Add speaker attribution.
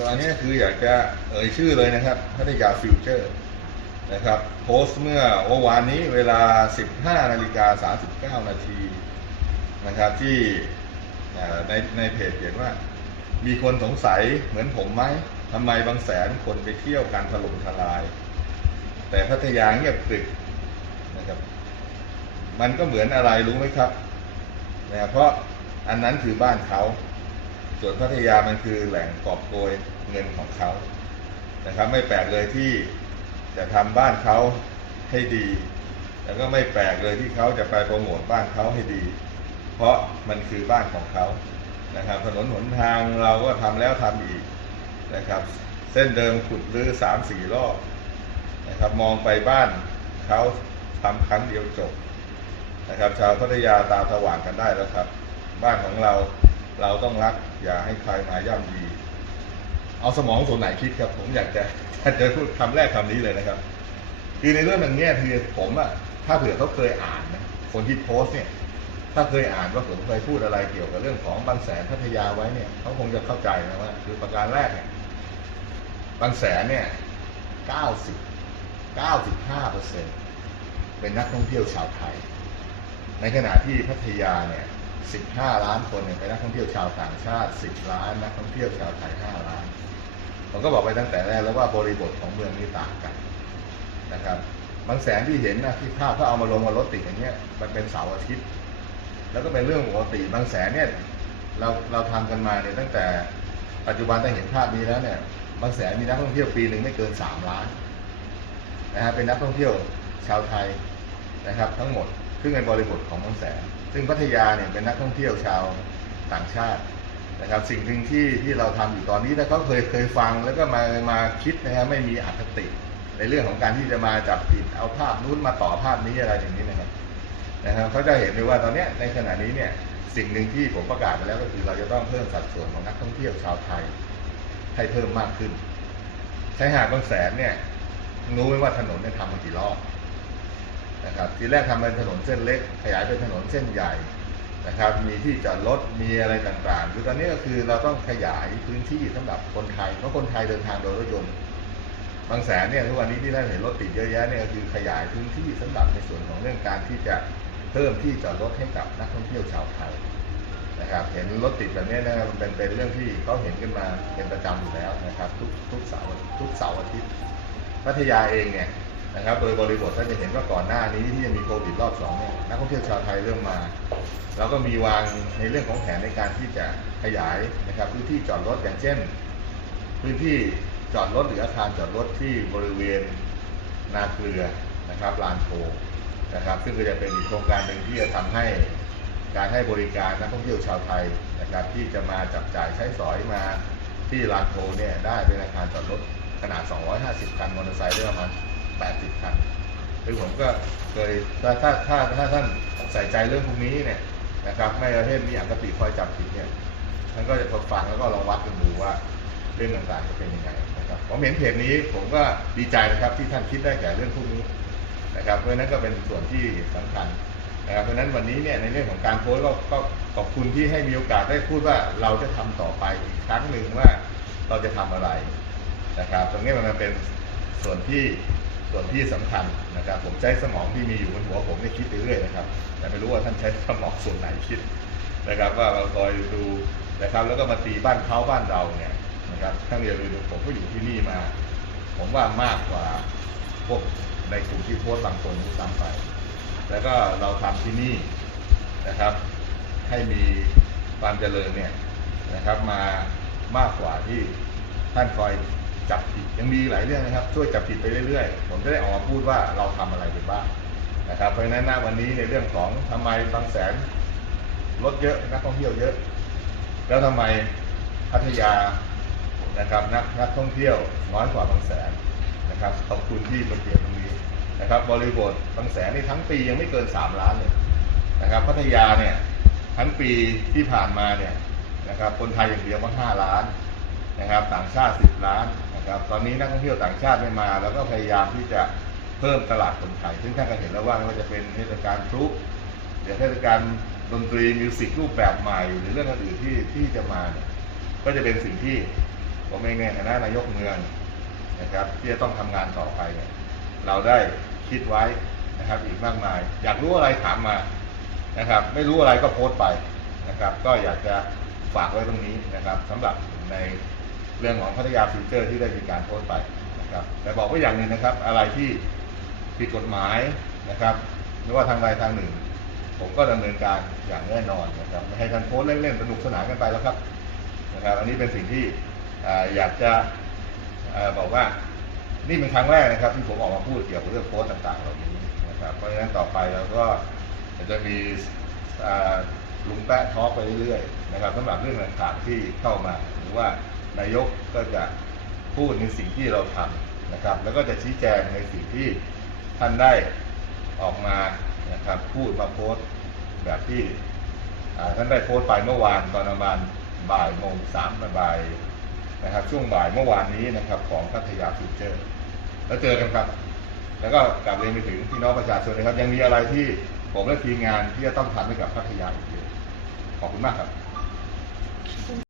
Speaker 1: ตอนนี้คืออยากจะเอ่ยชื่อเลยนะครับพัทยาฟิวเจอร์นะครับโพสต์เมื่อวานนี้เวลา 15นาฬิกา39 นาทีนะครับที่ในในเพจเขียนว่า มีคนสงสัยเหมือนผมไหมทำไมบางแสนคนไปเที่ยวการถล่มทลาย แต่พัทยาเงียบกริบนะครับ มันก็เหมือนอะไรรู้ไหมครับนะบเพราะอันนั้นคือบ้านเขา ส่วนพัทยามันคือแหล่งกอบโกยเงินของเขานะครับ ไม่แปลกเลยที่จะทำบ้านเขาให้ดี แล้วก็ไม่แปลกเลยที่เขาจะไปโปรโมทบ้านเขาให้ดี เพราะมันคือบ้านของเขานะครับ ถนนหนทางเราก็ทำแล้วทำอีกนะครับ เส้นเดิมขุดรื้อสามสี่รอบนะครับ มองไปบ้านเขาทำครั้งเดียวจบนะครับ ชาวพัทยาตาสว่างกันได้แล้วครับ บ้านของเรา เราต้องรัก อย่าให้ใครมาย่ำยี เอาสมองส่วนไหนคิดครับ ผมอยากจะอยากจะพูดคำแรกคำนี้เลยนะครับ คือในเรื่องมันเนี้ยคือผมอะถ้าเผื่อเขาเคยอ่านนะคนที่โพสเนี่ย ถ้าเคยอ่านว่าผมเคยพูดอะไรเกี่ยวกับเรื่องของบางแสนพัทยาไว้เนี่ยเขาคงจะเข้าใจนะว่า คือประการแรกเนี่ยบางแสนเนี่ยเก้าสิบเก้าสิบห้าเปอร์เซ็นเป็นนักท่องเที่ยวชาวไทย ในขณะที่พัทยาเนี่ย 15 ล้านคนเนี่ยเป็นนักท่องเที่ยวชาวต่างชาติ 10 ล้านนักท่องเที่ยวชาวไทย 5 ล้าน ผมก็บอกไปตั้งแต่แรกแล้วว่าบริบทของเมืองนี้ต่างกันนะครับ บางแสนที่เห็นนะที่ภาพเขาเอามาลงมารถติดอย่างเงี้ยมันเป็นเสาร์อาทิตย์ แล้วก็เป็นเรื่องปกติบางแสนเนี่ยเราเราทำกันมาเนี่ยตั้งแต่ปัจจุบันได้เห็นภาพนี้แล้วเนี่ยบางแสนมีนักท่องเที่ยวปีหนึ่งไม่เกิน 3 ล้านนะฮะเป็นนักท่องเที่ยวชาวไทยนะครับทั้งหมดซึ่งเป็นบริบทของบางแสน ซึ่งพัทยาเนี่ยเป็นนักท่องเที่ยวชาวต่างชาตินะครับ สิ่งหนึ่งที่ที่เราทำอยู่ตอนนี้ถ้าเขาเคยเคยฟังแล้วก็มามาคิดนะครับไม่มีอคติ ในเรื่องของการที่จะมาจับผิดเอาภาพนู้นมาต่อภาพนี้อะไรอย่างนี้นะครับนะครับเขาจะเห็นเลยว่าตอนนี้ในขณะนี้เนี่ยสิ่งหนึ่งที่ผมประกาศไปแล้วก็คือเราจะต้องเพิ่มสัดส่วนของนักท่องเที่ยวชาวไทยให้เพิ่มมากขึ้นชายหาดบางแสนเนี่ยรู้ไหมว่าถนนเนี่ยทำมากี่รอบ นะครับทีแรกทำเป็นถนนเส้นเล็ก ขยายเป็นถนนเส้นใหญ่นะครับมีที่จอดรถมีอะไรต่างๆ คือตอนนี้ก็คือเราต้องขยายพื้นที่สำหรับคนไทยเพราะคนไทยเดินทางโดยรถยนต์บางแสนเนี่ยทุกวันนี้ที่ท่านเห็นรถติดเยอะแยะเนี่ยคือขยายพื้นที่สำหรับในส่วนของเรื่องการที่จะเพิ่มที่จอดรถให้กับนักท่องเที่ยวชาวไทยนะครับเห็นรถติดแบบนี้นะครับมันเป็นเป็นเรื่องที่เขาเห็นกันมาเป็นประจำอยู่แล้วนะครับทุกทุกเสาร์ทุกเสาร์อาทิตย์พัทยาเองเนี่ย นะครับโดยบริบทท่านจะเห็นว่าก่อนหน้านี้ที่จะมีโควิดรอบสองเนี่ยนักท่องเที่ยวชาวไทยเริ่มมาเราก็มีวางในเรื่องของแผนในการที่จะขยายนะครับพื้นที่จอดรถอย่างเช่น พื้นที่จอดรถหรืออาคารจอดรถที่บริเวณนาเกลือนะครับลานโพนะครับ ซึ่งก็จะเป็นโครงการหนึ่งที่จะทำให้การให้บริการนักท่องเที่ยวชาวไทยนะครับที่จะมาจับจ่ายใช้สอยมาที่ลานโพเนี่ยได้เป็นอาคารจอดรถขนาด 250 คันมอเตอร์ไซค์ได้ประมาณ 80คันคือผมก็เคยถ้าถ้าถ้าถ้าท่านใส่ใจเรื่องพวกนี้เนี่ยนะครับไม่ประเภทมีอคติคอยจับผิดเนี่ยท่านก็จะทดฟังแล้วก็ลองวัดกันดูว่าเรื่องต่างๆจะเป็นยังไงนะครับผมเห็นเพจนี้ผมก็ดีใจนะครับที่ท่านคิดได้แก่เรื่องพวกนี้นะครับเพราะนั้นก็เป็นส่วนที่สำคัญนะครับเพราะนั้นวันนี้เนี่ยในเรื่องของการโพสต์ก็ก็ขอบคุณที่ให้มีโอกาสได้พูดว่าเราจะทำต่อไปอีกครั้งหนึ่งว่าเราจะทำอะไรนะครับ ตรงนี้มันเป็นส่วนที่ ส่วนที่สำคัญนะครับ ผมใช้สมองที่มีอยู่บนหัวผมเนี่ยคิดไปเรื่อยนะครับ แต่ไม่รู้ว่าท่านใช้สมองส่วนไหนคิดนะครับ ว่าเราคอยดูนะครับ แล้วก็มาตีบ้านเขาบ้านเราเนี่ยนะครับทั้งเรียนรู้ผมก็อยู่ที่นี่มา ผมว่ามากกว่าพวกในกลุ่มที่โพสต์บางคนที่ซ้ำไป แล้วก็เราทำที่นี่นะครับ ให้มีความเจริญเนี่ยนะครับมามากกว่าที่ท่านคอย จับผิดยังมีหลายเรื่องนะครับช่วยจับผิดไปเรื่อยๆ ผมจะได้ออกมาพูดว่าเราทำอะไรไปบ้างนะครับเพราะฉะนั้นณวันนี้ในเรื่องของทำไมบางแสนรถเยอะนักท่องเที่ยวเยอะ แล้วทำไมพัทยานะครับนักนักท่องเที่ยวน้อยกว่าบางแสนนะครับขอบคุณที่มาเขียนตรงนี้นะครับบริบทบางแสนในทั้งปียังไม่เกิน 3 ล้านเลยนะครับพัทยาเนี่ยทั้งปีที่ผ่านมาเนี่ยนะครับคนไทยอย่างเดียวก็5ล้านนะครับต่างชาติ 10 ล้าน นะครับตอนนี้นักท่องเที่ยวต่างชาติไม่มา แล้วก็พยายามที่จะเพิ่มตลาดคนไทย ซึ่งท่านก็เห็นแล้วว่าไม่ว่าจะเป็นเทศกาลพลุหรือเทศกาลดนตรีมิวสิกรูปแบบใหม่ หรือเรื่องอื่นๆที่ที่จะมาเนี่ยก็จะเป็นสิ่งที่ผมเองในฐานะนายกเมืองนะครับที่จะต้องทำงานต่อไปเนี่ยเราได้คิดไว้นะครับอีกมากมาย อยากรู้อะไรถามมานะครับ ไม่รู้อะไรก็โพสต์ไปนะครับ ก็อยากจะฝากไว้ตรงนี้นะครับสำหรับใน เรื่องของพัทยาฟิวเจอร์ที่ได้มีการโพสต์ไปนะครับแต่บอกไว้อย่างหนึ่งนะครับ อะไรที่ผิดกฎหมายนะครับไม่ว่าทางใดทางหนึ่ง ผมก็ดำเนินการอย่างแน่นอนนะครับไม่ให้ท่านโพสต์เล่นๆสนุกสนานกันไปแล้วครับนะครับอันนี้เป็นสิ่งที่ออยากจะอบอกว่านี่เป็นครั้งแรกนะครับ ที่ผมออกมาพูดเกี่ยวกับเรื่องโพสต์ต่างๆเหล่านี้นะครับเพราะฉะนั้นต่อไปเราก็จะมีลุงแปะทอไปเรื่อยๆนะครับสำหรับเรื่องต่างๆที่เข้ามาหรือว่า นายกก็จะพูดในสิ่งที่เราทำนะครับ แล้วก็จะชี้แจงในสิ่งที่ท่านได้ออกมานะครับ พูดมาโพสต์แบบที่ท่านได้โพสต์ไปเมื่อวานตอนประมาณบ่ายโมงสามบ่ายนะครับช่วงบ่ายเมื่อวานนี้นะครับของพัทยาฟิวเจอร์ แล้วเจอกันครับ แล้วก็กลับเรียนไปถึงพี่น้องประชาชนนะครับ ยังมีอะไรที่ผมและทีมงานที่จะต้องทำให้กับพัทยาอีกเยอะขอบคุณมากครับ